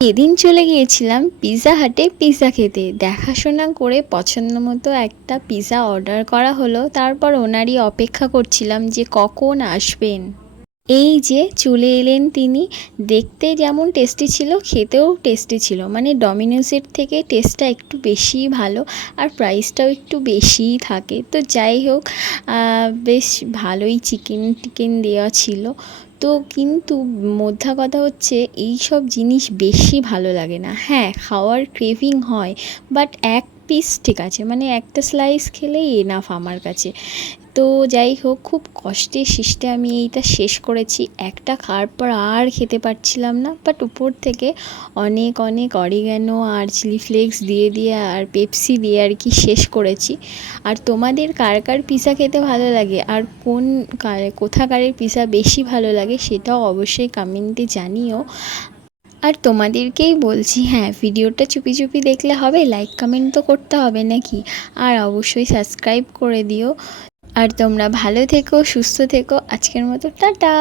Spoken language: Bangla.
এদিন চলে গিয়েছিলাম পিৎজা হাটে পিৎজা খেতে। দেখাশোনা করে পছন্দ মতো একটা পিৎজা অর্ডার করা হলো। তারপর ওনারই অপেক্ষা করছিলাম যে কখন আসবেন। এই যে চলে এলেন তিনি। দেখতে যেমন টেস্টি ছিল, খেতেও টেস্টি ছিল। মানে ডমিনোসের থেকে টেস্টটা একটু বেশিই ভালো, আর প্রাইসটাও একটু বেশিই থাকে। তো যাই হোক, বেশ ভালোই চিকেন টিকেন দেওয়া ছিল। তো কিন্তু মোদ্দা কথা হচ্ছে এই সব জিনিস বেশি ভালো লাগে না। হ্যাঁ, খাওয়ার ক্রেভিং হয়, বাট এক পিস ঠিক আছে, মানে একটা স্লাইস খেলেই এনাফ আমার কাছে। তো যাই হোক, খুব কষ্টে শিষ্টে আমি এইটা শেষ করেছি। একটা খাওয়ার পর আর খেতে পারছিলাম না, বাট উপর থেকে অনেক অনেক অরিগ্যানো আর চিলি ফ্লেক্স দিয়ে দিয়ে আর পেপসি দিয়ে আর কি শেষ করেছি। আর তোমাদের কার কার পিৎজা খেতে ভালো লাগে, আর কোথাকারের পিৎজা বেশি ভালো লাগে, সেটাও অবশ্যই কমেন্টে জানিও। আর তোমাদেরকেই বলছি, হ্যাঁ, ভিডিওটা চুপি চুপি দেখলে হবে? লাইক কমেন্ট তো করতে হবে নাকি? আর অবশ্যই সাবস্ক্রাইব করে দিও। আর তোমরা ভালো থেকো, সুস্থ থেকো। আজকের মতো টাটা।